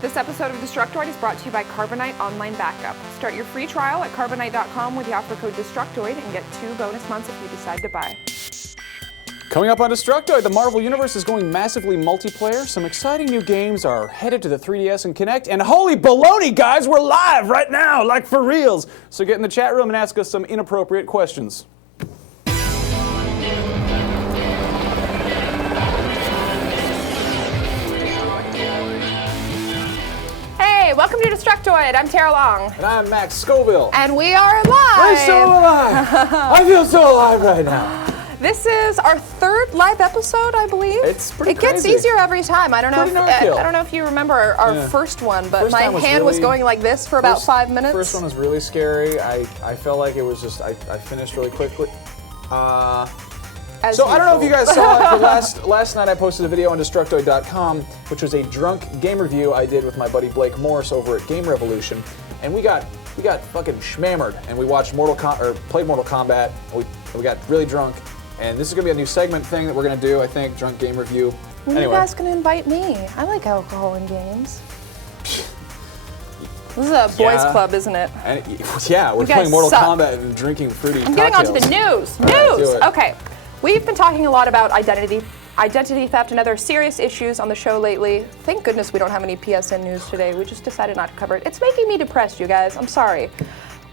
This episode of Destructoid is brought to you by Carbonite Online Backup. Start your free trial at Carbonite.com with the offer code Destructoid and get 2 bonus months if you decide to buy. Coming up on Destructoid, the Marvel Universe is going massively multiplayer. Some exciting new games are headed to the 3DS and Kinect. And holy baloney, guys, we're live right now, like for reals. So get in the chat room and ask us some inappropriate questions. Hey, welcome to Destructoid. I'm Tara Long. And I'm Max Scoville. And we are live! We're so alive! I feel so alive right now. This is our 3rd live episode, I believe. It's pretty It gets crazy. easier every time. I don't know if you remember our Yeah. first one, but First my time was hand was really- going like this for about 5 minutes. First one was really scary. I felt like it was just, I finished really quickly. As So I don't know if you usual. guys saw it, but last night I posted a video on Destructoid.com, which was a drunk game review I did with my buddy Blake Morris over at Game Revolution, and we got fucking schmammered, and we watched played Mortal Kombat, and we got really drunk, and this is gonna be a new segment thing that we're gonna do, I think, drunk game review. When are you guys gonna invite me? I like alcohol and games. This is a boys' club, isn't it? And yeah, we're guys playing Mortal suck. Kombat and drinking fruity I'm getting on cocktails. to the news. All right, do it. Okay. We've been talking a lot about identity theft and other serious issues on the show lately. Thank goodness we don't have any PSN news today. We just decided not to cover it. It's making me depressed, you guys. I'm sorry.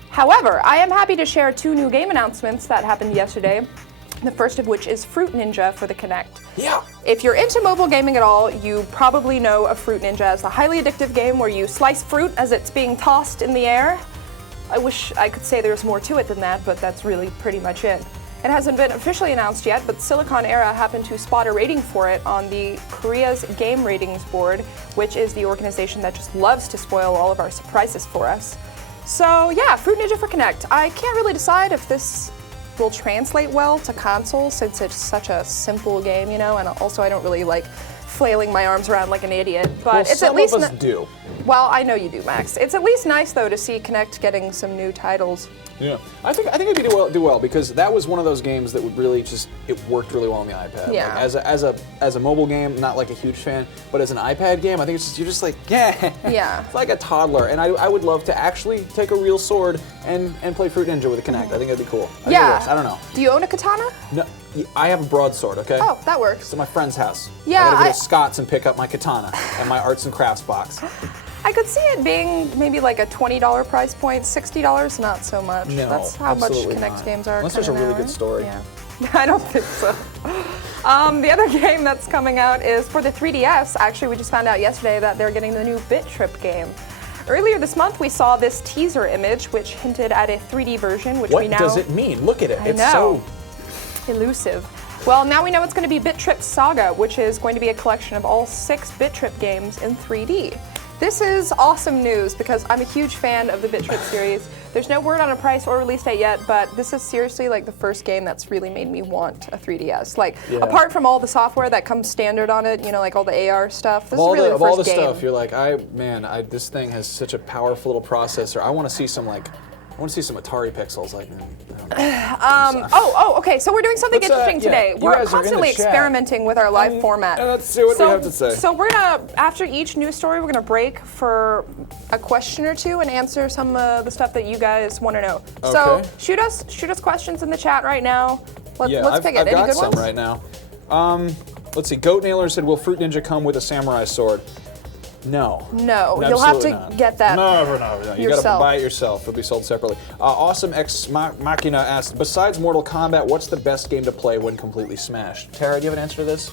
However, I am happy to share 2 new game announcements that happened yesterday. The first of which is Fruit Ninja for the Kinect. Yeah. If you're into mobile gaming at all, you probably know of Fruit Ninja as the highly addictive game where you slice fruit as it's being tossed in the air. I wish I could say there's more to it than that, but that's really pretty much it. It hasn't been officially announced yet, but Silicon Era happened to spot a rating for it on the Korea's Game Ratings Board, which is the organization that just loves to spoil all of our surprises for us. So yeah, Fruit Ninja for Kinect. I can't really decide if this will translate well to console since it's such a simple game, you know, and also I don't really like flailing my arms around like an idiot, but Well, it's some at least of us do. Well, I know you do, Max. It's at least nice though to see Kinect getting some new titles. Yeah, I think it'd do well because that was one of those games that would really it worked really well on the iPad. Yeah. Like, as a mobile game, not like a huge fan, but as an iPad game, I think you're just like Yeah. It's like a toddler, and I would love to actually take a real sword and play Fruit Ninja with a Kinect. I think that'd be cool. I think it works. I don't know. Do you own a katana? No, I have a broadsword. Okay. Oh, that works. It's at my friend's house. Yeah, I gotta go to Scott's and pick up my katana and my arts and crafts box. I could see it being maybe like a $20 price point, $60 not so much. No, That's how much absolutely Kinect not. games are. Unless there's a kinda really now, good right? story. Yeah. I don't think so. The other game that's coming out is for the 3DS. Actually, we just found out yesterday that they're getting the new BitTrip game. Earlier this month, we saw this teaser image, which hinted at a 3D version, which we now... What does it mean? Look at it. I It's know. so... elusive. Well, now we know it's going to be BitTrip Saga, which is going to be a collection of all 6 BitTrip games in 3D. This is awesome news because I'm a huge fan of the BitTrip series. There's no word on a price or release date yet, but this is seriously like the first game that's really made me want a 3DS. Like, apart from all the software that comes standard on it, you know, like all the AR stuff, this is really the first game. Of all the stuff, you're like, this thing has such a powerful little processor. I want to see some Atari pixels. Like, Okay, so we're doing something interesting today. you We're guys are in the constantly chat. experimenting with our live format. Let's see what we have to say. So we're gonna, after each news story, we're gonna break for a question or two and answer some of the stuff that you guys want to know. Okay. So shoot us questions in the chat right now. Let's pick it. I've Any got good some ones? right now. Let's see. Goat Nailer said, "Will Fruit Ninja come with a samurai sword?" No. No, you'll have to Absolutely not. get that. No. You gotta yourself. buy it yourself. It'll be sold separately. Awesome Ex Machina asked, besides Mortal Kombat, what's the best game to play when completely smashed? Tara, do you have an answer to this?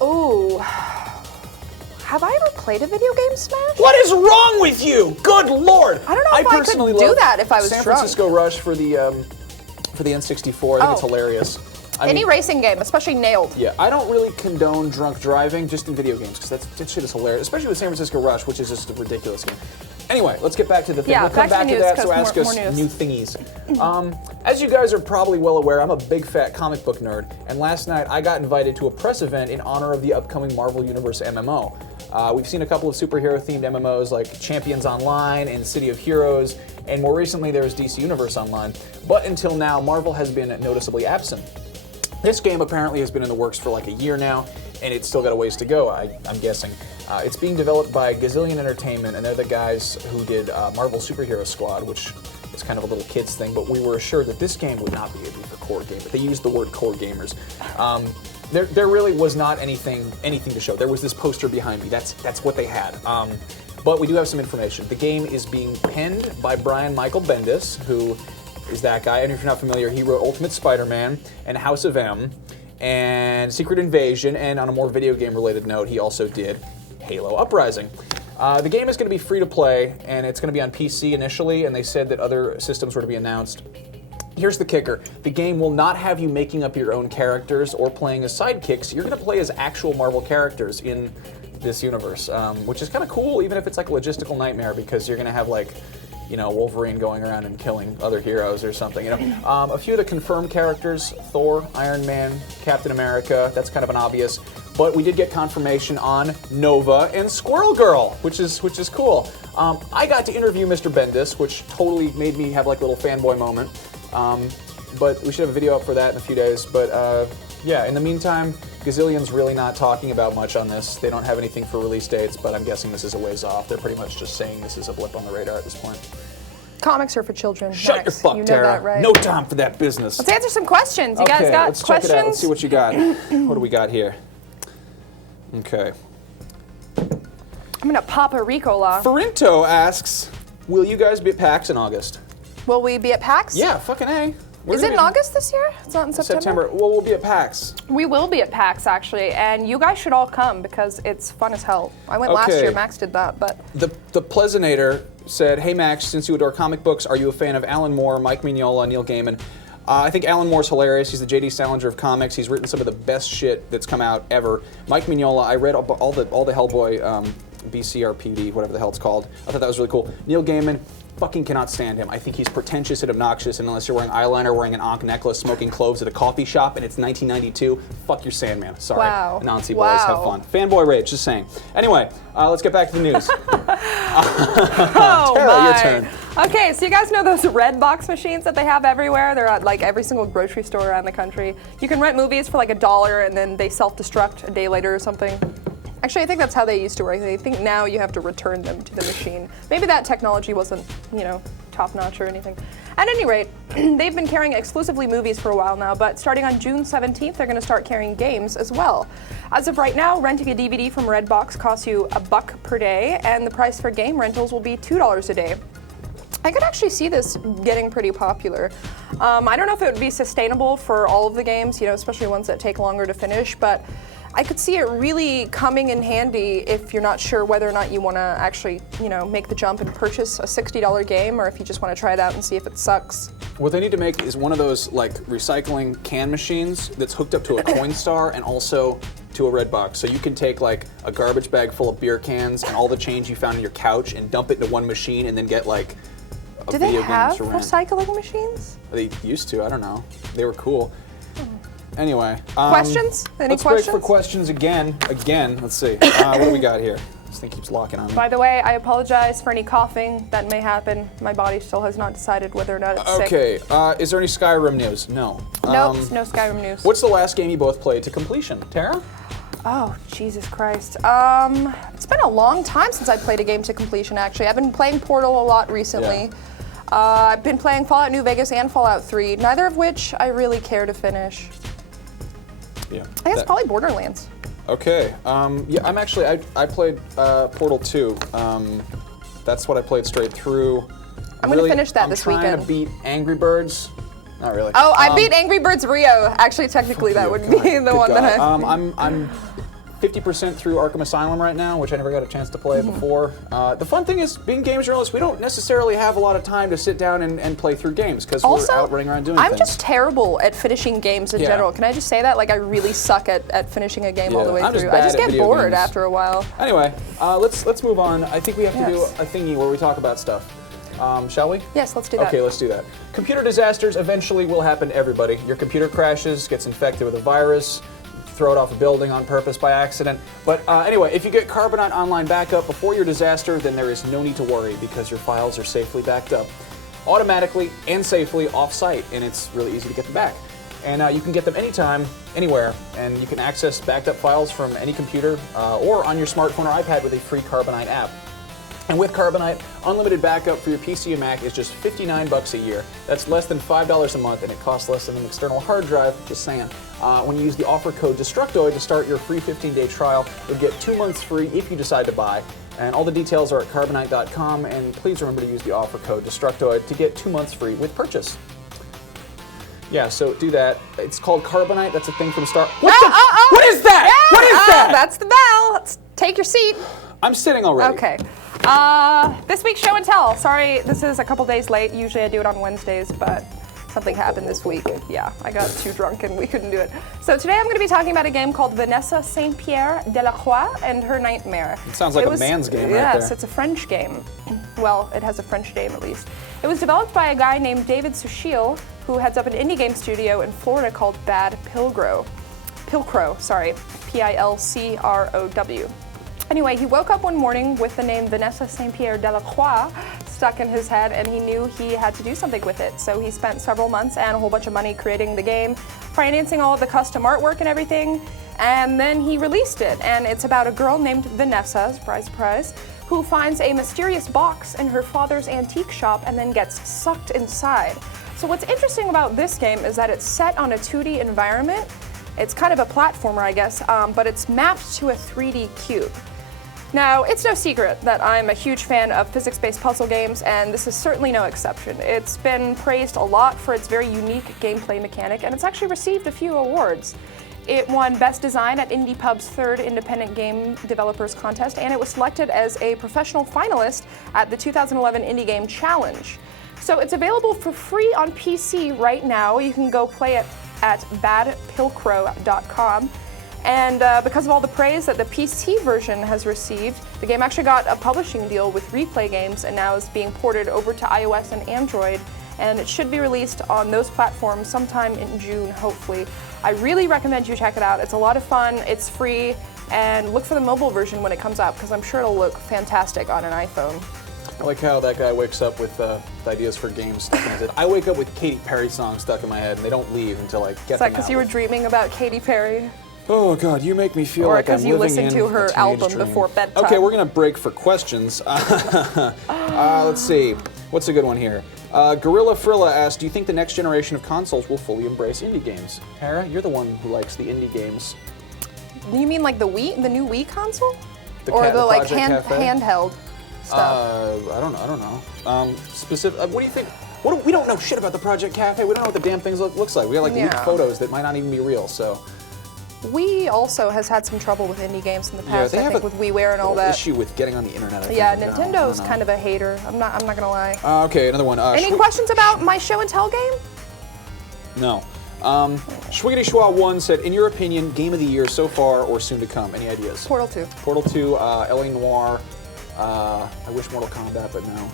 Ooh. Have I ever played a video game Smash? What is wrong with you? Good Lord! I don't know if I personally could do love that if I was San drunk. Francisco Rush for the N64. I think it's hilarious. Any racing game, especially Nailed. Yeah, I don't really condone drunk driving just in video games because that shit is hilarious, especially with San Francisco Rush, which is just a ridiculous game. Anyway, let's get back to the thing. Yeah, we'll come back to back the to news, that, 'cause so ask more us news. new thingies. As you guys are probably well aware, I'm a big fat comic book nerd, and last night I got invited to a press event in honor of the upcoming Marvel Universe MMO. We've seen a couple of superhero-themed MMOs like Champions Online and City of Heroes, and more recently there was DC Universe Online, but until now, Marvel has been noticeably absent. This game apparently has been in the works for like a year now, and it's still got a ways to go, I'm guessing. It's being developed by Gazillion Entertainment, and they're the guys who did Marvel Superhero Squad, which is kind of a little kids thing, but we were assured that this game would not be able for core game, but they used the word core gamers. There really was not anything to show. There was this poster behind me. That's what they had. But we do have some information. The game is being penned by Brian Michael Bendis, who is that guy. And if you're not familiar, he wrote Ultimate Spider-Man and House of M and Secret Invasion, and on a more video game related note, he also did Halo Uprising. The game is going to be free to play, and it's going to be on PC initially, and they said that other systems were to be announced. Here's the kicker. The game will not have you making up your own characters or playing as sidekicks. You're going to play as actual Marvel characters in this universe, which is kind of cool, even if it's like a logistical nightmare, because you're going to have like, you know, Wolverine going around and killing other heroes or something. You know, a few of the confirmed characters: Thor, Iron Man, Captain America. That's kind of an obvious. But we did get confirmation on Nova and Squirrel Girl, which is cool. I got to interview Mr. Bendis, which totally made me have like a little fanboy moment. But we should have a video up for that in a few days. But yeah, in the meantime, Gazillion's really not talking about much on this. They don't have anything for release dates, but I'm guessing this is a ways off. They're pretty much just saying this is a blip on the radar at this point. Comics are for children. Shut your fuck, you know Tara. that, right? No time for that business. Let's answer some questions. You guys got let's questions? check it out. Let's see what you got. What do we got here? Okay. I'm gonna pop a Ricola. Farinto asks, will you guys be at PAX in August? Will we be at PAX? Yeah, fucking A. Is it in August this year? It's not in September? Well, we'll be at PAX. We will be at PAX, actually, and you guys should all come because it's fun as hell. I went last year, Max did that, but... The Pleasanator said, hey Max, since you adore comic books, are you a fan of Alan Moore, Mike Mignola, Neil Gaiman? I think Alan Moore's hilarious. He's the J.D. Salinger of comics. He's written some of the best shit that's come out ever. Mike Mignola, I read all the Hellboy BCRPD, whatever the hell it's called. I thought that was really cool. Neil Gaiman, fucking cannot stand him. I think he's pretentious and obnoxious, and unless you're wearing eyeliner, wearing an Ankh necklace, smoking cloves at a coffee shop, and it's 1992, fuck your Sandman. Sorry. Wow. Nancy boys, have fun. Fanboy rage, just saying. Anyway, let's get back to the news. Oh, Tara, your turn. Okay, so you guys know those Redbox machines that they have everywhere? They're at like every single grocery store around the country. You can rent movies for like $1 and then they self-destruct a day later or something. Actually, I think that's how they used to work. I think now you have to return them to the machine. Maybe that technology wasn't, you know, top-notch or anything. At any rate, they've been carrying exclusively movies for a while now, but starting on June 17th, they're going to start carrying games as well. As of right now, renting a DVD from Redbox costs you $1 per day, and the price for game rentals will be $2 a day. I could actually see this getting pretty popular. I don't know if it would be sustainable for all of the games, you know, especially ones that take longer to finish, but I could see it really coming in handy if you're not sure whether or not you want to actually, you know, make the jump and purchase a $60 game, or if you just want to try it out and see if it sucks. What they need to make is one of those like recycling can machines that's hooked up to a Coinstar and also to a Redbox. So you can take like a garbage bag full of beer cans and all the change you found in your couch and dump it into one machine and then get like a Do video they have game to rent. recycling machines? They used to, I don't know. They were cool. Anyway. Questions? Any let's questions? break for questions again. Let's see. What do we got here? This thing keeps locking on me. By the way, I apologize for any coughing that may happen. My body still has not decided whether or not it's sick. Okay. Is there any Skyrim news? No. Nope, no Skyrim news. What's the last game you both played to completion? Tara? Oh, Jesus Christ. It's been a long time since I played a game to completion, actually. I've been playing Portal a lot recently. Yeah. I've been playing Fallout New Vegas and Fallout 3, neither of which I really care to finish. Yeah. I guess probably Borderlands. Okay. Yeah, I'm actually, I played Portal 2. That's what I played straight through. I'm going to finish that this weekend. I'm trying to beat Angry Birds. Not really. Oh, I beat Angry Birds Rio. Actually, technically, that would be the one that I... I'm 50% through Arkham Asylum right now, which I never got a chance to play before. The fun thing is, being game journalists, we don't necessarily have a lot of time to sit down and play through games, because we're out running around doing things. I'm just terrible at finishing games in general. Can I just say that? Like, I really suck at finishing a game all the way through. I just get bored after a while. Anyway, let's move on. I think we have to do a thingy where we talk about stuff. Shall we? Yes, let's do that. Okay, let's do that. Computer disasters eventually will happen to everybody. Your computer crashes, gets infected with a virus, throw it off a building on purpose by accident. But anyway, if you get Carbonite online backup before your disaster, then there is no need to worry because your files are safely backed up automatically and safely off-site, and it's really easy to get them back. And you can get them anytime, anywhere, and you can access backed up files from any computer or on your smartphone or iPad with a free Carbonite app. And with Carbonite, unlimited backup for your PC and Mac is just $59 a year. That's less than $5 a month, and it costs less than an external hard drive, just saying. When you use the offer code DESTRUCTOID to start your free 15-day trial, you'll get 2 months free if you decide to buy. And all the details are at Carbonite.com, and please remember to use the offer code DESTRUCTOID to get 2 months free with purchase. Yeah, so do that. It's called Carbonite. That's a thing from Star. What is that? Yeah, what is that? That's the bell. Let's take your seat. I'm sitting already. Okay. This week's show and tell. Sorry, this is a couple days late. Usually I do it on Wednesdays, but something happened this week. Yeah, I got too drunk and we couldn't do it. So today I'm going to be talking about a game called Vanessa Saint-Pierre Delacroix and Her Nightmare. It sounds like a man's game right there. Yes, it's a French game. Well, it has a French name at least. It was developed by a guy named David Suchil, who heads up an indie game studio in Florida called Bad Pilcrow. Pilcrow. Anyway, he woke up one morning with the name Vanessa Saint-Pierre Delacroix stuck in his head, and he knew he had to do something with it. So he spent several months and a whole bunch of money creating the game, financing all of the custom artwork and everything, and then he released it. And it's about a girl named Vanessa, surprise, surprise, who finds a mysterious box in her father's antique shop and then gets sucked inside. So what's interesting about this game is that it's set on a 2D environment. It's kind of a platformer, I guess, but it's mapped to a 3D cube. Now, it's no secret that I'm a huge fan of physics-based puzzle games, and this is certainly no exception. It's been praised a lot for its very unique gameplay mechanic, and it's actually received a few awards. It won Best Design at IndiePub's 3rd Independent Game Developers Contest, and it was selected as a professional finalist at the 2011 Indie Game Challenge. So it's available for free on PC right now. You can go play it at badpilcrow.com. And because of all the praise that the PC version has received, the game actually got a publishing deal with Replay Games and now is being ported over to iOS and Android, and it should be released on those platforms sometime in June, hopefully. I really recommend you check it out. It's a lot of fun, it's free, and look for the mobile version when it comes out because I'm sure it'll look fantastic on an iPhone. I like how that guy wakes up with ideas for games stuck in his head. I wake up with Katy Perry songs stuck in my head, and they don't leave until I get them out. Is that because you were dreaming about Katy Perry? Oh God, you make me feel like I'm living in a teenage dream. Or because you listened to her album before bedtime. Okay, we're gonna break for questions. Let's see, what's a good one here? Gorilla Frilla asked, do you think the next generation of consoles will fully embrace indie games? Hera, you're the one who likes the indie games. You mean like the Wii, the new Wii console? Or the like handheld stuff? I don't know. What do you think? We don't know shit about the Project Cafe. We don't know what the damn things looks like. We got like leaked photos that might not even be real, so. Wii also has had some trouble with indie games in the past, I think, with WiiWare and all that. Issue with getting on the internet, I think. Yeah, Nintendo's kind of a hater. I'm not gonna lie. Okay, another one. Any questions about my show and tell game? No. Schwiggity Schwa 1 said, in your opinion, game of the year so far or soon to come? Any ideas? Portal 2. Portal 2, L.A. Noire. I wish Mortal Kombat, but no.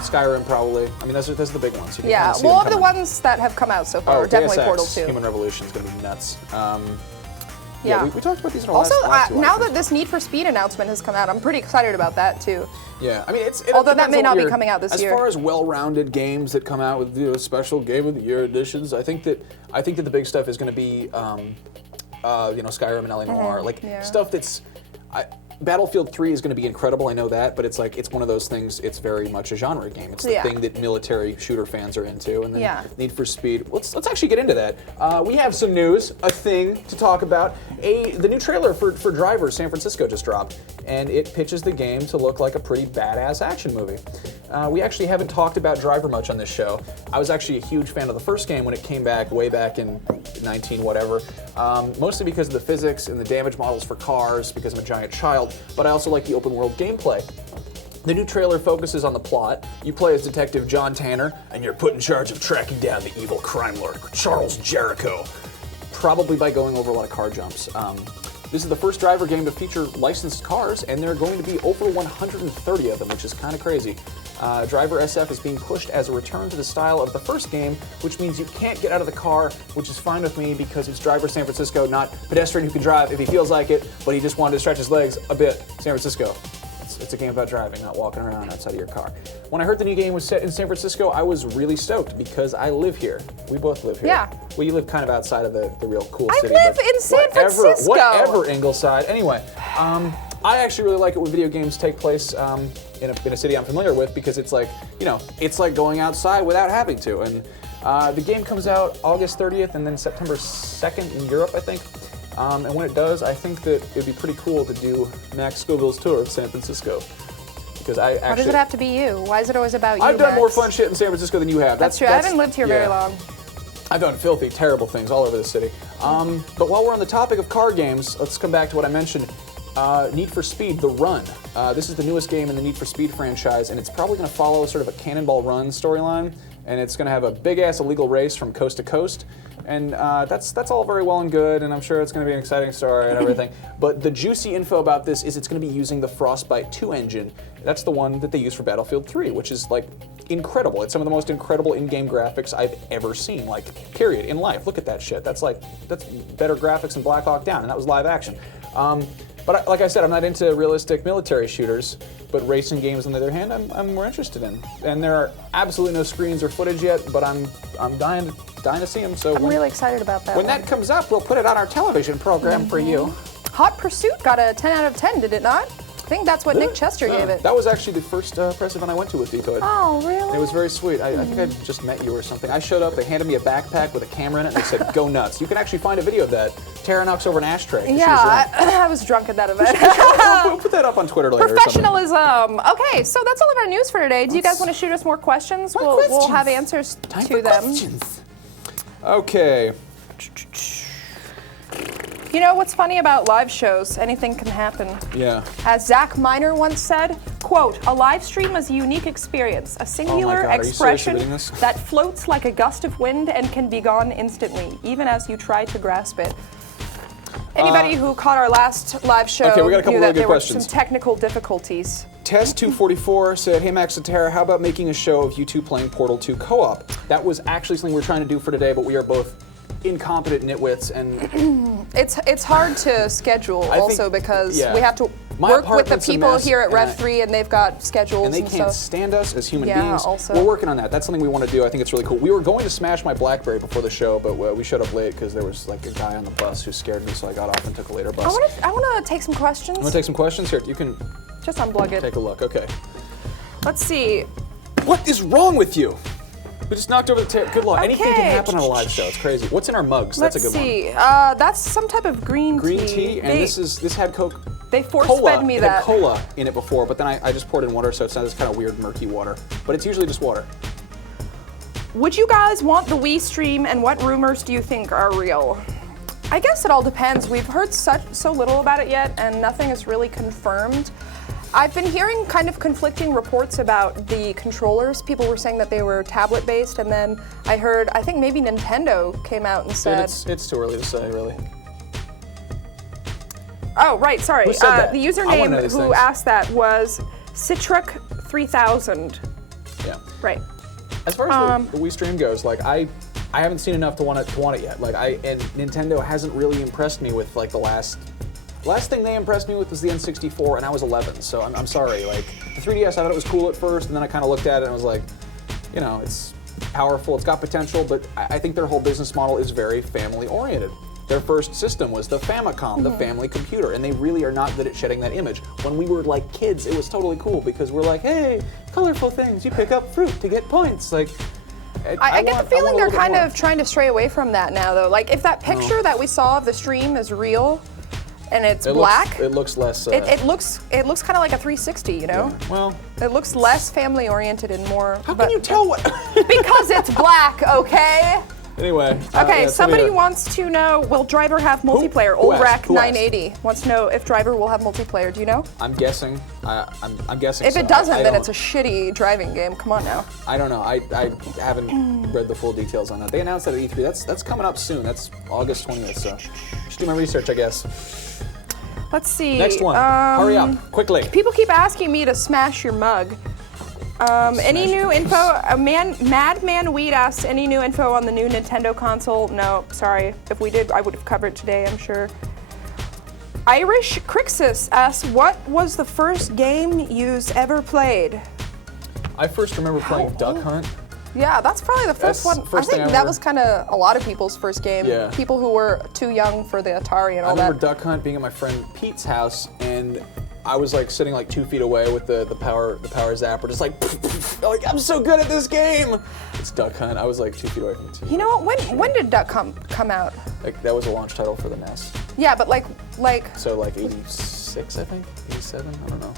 Skyrim probably. I mean, those are the big ones. Yeah, well, of the ones that have come out so far, definitely Deus Ex, Portal 2. Human Revolution is going to be nuts. Yeah, we talked about these in our also, last two now that this Need for Speed announcement has come out, I'm pretty excited about that too. Yeah, I mean, although that may not be coming out this year. As far as well-rounded games that come out with special Game of the Year editions, I think that the big stuff is going to be, Skyrim and L.A. Noire, stuff that's. Battlefield 3 is going to be incredible, I know that, but it's one of those things, it's very much a genre game. It's the thing that military shooter fans are into, and then Need for Speed. Let's actually get into that. We have some news, a thing to talk about. The new trailer for Driver San Francisco just dropped, and it pitches the game to look like a pretty badass action movie. We actually haven't talked about Driver much on this show. I was actually a huge fan of the first game when it came back way back in 19 whatever, mostly because of the physics and the damage models for cars, because I'm a giant child, but I also like the open world gameplay. The new trailer focuses on the plot. You play as Detective John Tanner, and you're put in charge of tracking down the evil crime lord Charles Jericho, probably by going over a lot of car jumps. This is the first Driver game to feature licensed cars, and there are going to be over 130 of them, which is kind of crazy. Driver SF is being pushed as a return to the style of the first game, which means you can't get out of the car, which is fine with me because it's Driver San Francisco, not pedestrian who can drive if he feels like it, but he just wanted to stretch his legs a bit. San Francisco. It's a game about driving, not walking around outside of your car. when I heard the new game was set in San Francisco, I was really stoked because I live here. We both live here. Yeah. Well, you live kind of outside of the real cool I city. live in San Francisco. Whatever, Ingleside. Anyway, I actually really like it when video games take place in a city I'm familiar with because it's like, you know, it's like going outside without having to. And the game comes out August 30th and then September 2nd in Europe, I think. And when it does, I think that it'd be pretty cool to do Max Scoville's tour of San Francisco. Because Why does it have to be you? Why is it always about you, I've done Max? more fun shit in San Francisco than you have. That's true. I haven't lived here very long. I've done filthy, terrible things all over the city. But while we're on the topic of car games, let's come back to what I mentioned. Need for Speed, The Run. This is the newest game in the Need for Speed franchise, and it's probably going to follow sort of a Cannonball Run storyline, and it's going to have a big-ass illegal race from coast to coast. And that's all very well and good, and I'm sure it's going to be an exciting story and everything. But the juicy info about this is it's going to be using the Frostbite 2 engine. That's the one that they use for Battlefield 3, which is like incredible. It's some of the most incredible in-game graphics I've ever seen, like period, in life. Look at that shit. That's better graphics than Black Hawk Down, and that was live action. But like I said, I'm not into realistic military shooters, but racing games, on the other hand, I'm more interested in. And there are absolutely no screens or footage yet, but I'm dying to see them. So I'm really excited about that. When that comes up, we'll put it on our television program for you. Hot Pursuit got a 10 out of 10, did it not? I think that's what Nick Chester gave it. That was actually the first press event I went to with DESTRUCTOID. Oh, really? It was very sweet. I think I just met you or something. I showed up, they handed me a backpack with a camera in it, and they said, go nuts. You can actually find a video of that. Tara knocks over an ashtray. Yeah, I was drunk at that event. We'll put that up on Twitter later. Professionalism. Okay, so that's all of our news for today. Do you guys want to shoot us more questions? We'll have answers to them. Questions. Okay. You know what's funny about live shows? Anything can happen. Yeah. As Zach Miner once said, quote, a live stream is a unique experience, a singular expression that floats like a gust of wind and can be gone instantly, even as you try to grasp it. Anybody who caught our last live show we got a couple knew that there were questions. some technical difficulties. Test244 said, hey Max and Tara, how about making a show of you two playing Portal 2 co-op? That was actually something we're trying to do for today, but we are both incompetent nitwits, and it's hard to schedule because we have to work with the people here at Rev 3, and they've got schedules and they can't stand us as human beings. Also. We're working on that. That's something we want to do. I think it's really cool. We were going to smash my BlackBerry before the show, but we showed up late because there was like a guy on the bus who scared me, so I got off and took a later bus. I want to take some questions. I'm gonna take some questions here. You can just unplug it. Take a look. Okay. Let's see. What is wrong with you? We just knocked over the good luck. Anything can happen on a live show. It's crazy. What's in our mugs? That's a good one. Let's see. That's some type of green tea. Green tea, and this had Coke. They force-fed me that. It had cola in it before, but then I just poured in water, so it's not this kind of weird, murky water. But it's usually just water. Would you guys want the Wii stream, and what rumors do you think are real? I guess it all depends. We've heard so little about it yet, and nothing is really confirmed. I've been hearing kind of conflicting reports about the controllers. People were saying that they were tablet-based, and then I think maybe Nintendo came out and said... It's too early to say, really. Oh, right, sorry. Who said that? The username who asked that was Citruk3000. Yeah. Right. As far as the Wii stream goes, like I haven't seen enough to want it yet. Like and Nintendo hasn't really impressed me with like the last thing they impressed me with was the N64, and I was 11, so I'm sorry. Like, the 3DS, I thought it was cool at first, and then I kind of looked at it and I was like, you know, it's powerful, it's got potential, but I think their whole business model is very family-oriented. Their first system was the Famicom, the family computer, and they really are not good at shedding that image. When we were like kids, it was totally cool because we're like, hey, colorful things, you pick up fruit to get points. Like, I get the feeling they're kind of trying to stray away from that now, though. Like, if that picture that we saw of the stream is real, and it's black. It looks less. It looks kind of like a 360, you know. Yeah. Well, it looks less family oriented and more. How can you tell what? Because it's black, okay. Anyway. Okay, somebody wants to know, will Driver have multiplayer? Oldrack980 wants to know if Driver will have multiplayer. Do you know? I'm guessing. I'm guessing. If it doesn't, then it's a shitty driving game. Come on now. I don't know. I haven't read the full details on that. They announced that at E3. That's coming up soon. That's August 20th. So just do my research, I guess. Let's see. Next one. Hurry up, quickly. People keep asking me to smash your mug. Any new info? Madman Weed asked, any new info on the new Nintendo console? No, sorry. If we did, I would have covered today, I'm sure. Irish Crixus asks, what was the first game you've ever played? I first remember playing Duck Hunt. Yeah, that's probably the first one. I think that was kind of a lot of people's first game. Yeah. People who were too young for the Atari and all that. I remember Duck Hunt being at my friend Pete's house, and I was like sitting like 2 feet away with the power zapper, just like I'm so good at this game. It's Duck Hunt. I was like 2 feet away from the TV. You know what? When did Duck Hunt come out? Like, that was a launch title for the NES. Yeah, but like. So like 86, I think, 87. I don't know.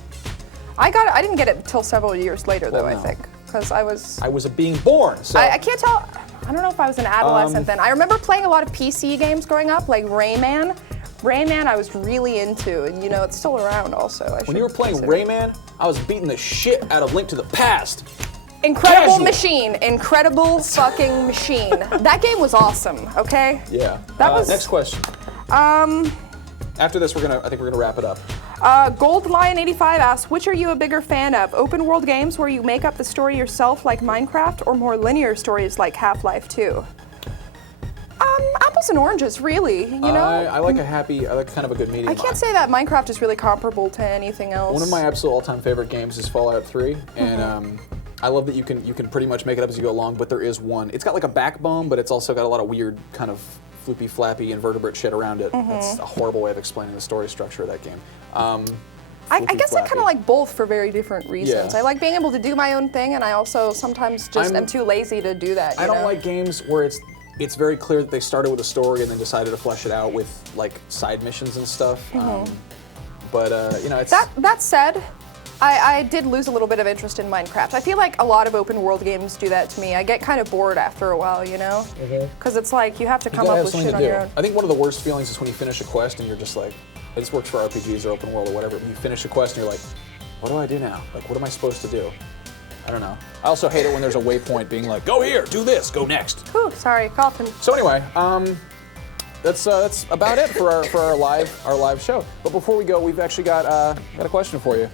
I didn't get it until several years later, though. I think because I was being born. So I can't tell. I don't know if I was an adolescent then. I remember playing a lot of PC games growing up, like Rayman. Rayman I was really into, and you know it's still around also. When you were playing Rayman, I was beating the shit out of Link to the Past. Incredible machine, incredible fucking machine. That game was awesome. Okay. Yeah. That was. Next question. After this, I think we're gonna wrap it up. Gold Lion 85 asks, which are you a bigger fan of? Open world games where you make up the story yourself like Minecraft, or more linear stories like Half-Life 2? Apples and oranges, really, you know? I like kind of a good medium. I can't say that Minecraft is really comparable to anything else. One of my absolute all-time favorite games is Fallout 3, and I love that you can pretty much make it up as you go along, but there is one. It's got like a backbone, but it's also got a lot of weird kind of floopy, flappy, invertebrate shit around it. That's a horrible way of explaining the story structure of that game. I guess I kind of like both for very different reasons. Yeah. I like being able to do my own thing, and I also sometimes just am too lazy to do that. I don't like games where it's very clear that they started with a story and then decided to flesh it out with like side missions and stuff. But you know, it's that said, I did lose a little bit of interest in Minecraft. I feel like a lot of open world games do that to me. I get kind of bored after a while, you know? Because it's like you have to come up with shit on your own. I think one of the worst feelings is when you finish a quest and you're just like, this works for RPGs or open world or whatever, but you finish a quest and you're like, what do I do now? Like, what am I supposed to do? I don't know. I also hate it when there's a waypoint being like, go here, do this, go next. Whew, sorry, coughing. So anyway, that's about it for our live show. But before we go, we've actually got a question for you.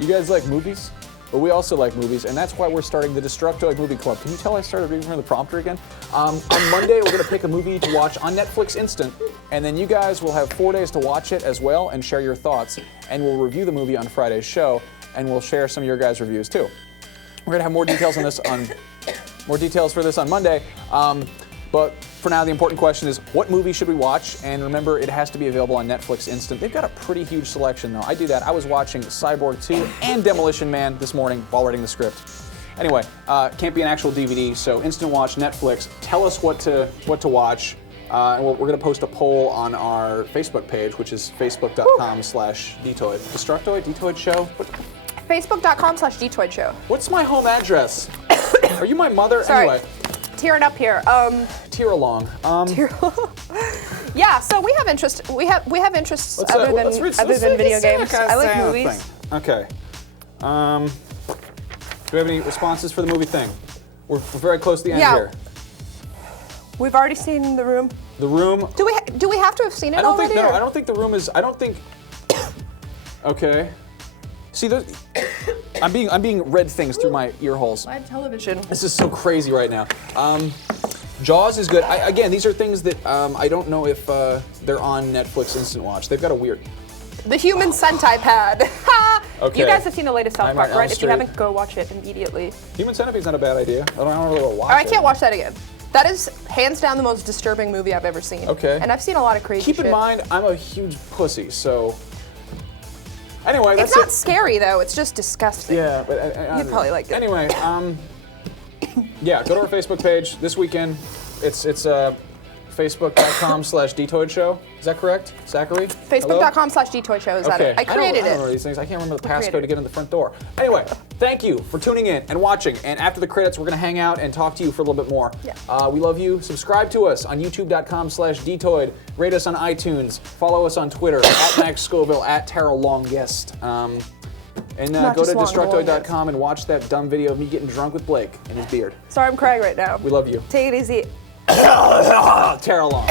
You guys like movies? Well, we also like movies, and that's why we're starting the Destructoid Movie Club. Can you tell I started reading from the prompter again? On Monday, we're going to pick a movie to watch on Netflix Instant, and then you guys will have 4 days to watch it as well and share your thoughts, and we'll review the movie on Friday's show, and we'll share some of your guys' reviews too. We're going to have more details on this for this on Monday. But for now, the important question is, what movie should we watch? And remember, it has to be available on Netflix Instant. They've got a pretty huge selection, though. I do that. I was watching Cyborg 2 and Demolition Man this morning while writing the script. Anyway, can't be an actual DVD, so Instant Watch, Netflix. Tell us what to watch. And we're going to post a poll on our Facebook page, which is facebook.com/Dtoid. Destructoid? Dtoid Show? Facebook.com/Dtoid Show. What's my home address? Are you my mother? Sorry. Anyway. Tearing up here. Tear along. Yeah, so we have interest. We have interests other than video games. I like movies. Okay. Do we have any responses for the movie thing? We're very close to the end here. We've already seen The Room. The Room. Do we have to have seen it already? No, I don't think The Room is. I don't think. Okay. See, I'm being read things through my ear holes. Live television. This is so crazy right now. Jaws is good. Again, these are things that I don't know if they're on Netflix Instant Watch. They've got a weird. The Human Centipede. Okay. You guys have seen the latest South Park, right? If you Street. haven't, go watch it immediately. Human Centipede's not a bad idea. I don't really watch it. I can't watch that again. That is hands down the most disturbing movie I've ever seen. Okay. And I've seen a lot of crazy shit. Keep in mind, I'm a huge pussy, so. Anyway, that's It's not scary though. It's just disgusting. Yeah, but You'd probably like it. Anyway, yeah, go to our Facebook page this weekend. It's facebook.com/Dtoid Show. Is that correct, Zachary? Facebook.com/Dtoid Show. Is that it? I created I don't know these things. I can't remember the passcode to get in the front door. Anyway, thank you for tuning in and watching. And after the credits, we're going to hang out and talk to you for a little bit more. Yeah. We love you. Subscribe to us on youtube.com/Dtoid. Rate us on iTunes. Follow us on Twitter @Max Scoville, @TarrowLongest. And go to Destructoid.com and watch that dumb video of me getting drunk with Blake and his beard. Sorry, I'm crying right now. We love you. Take it easy. Tarrow Long.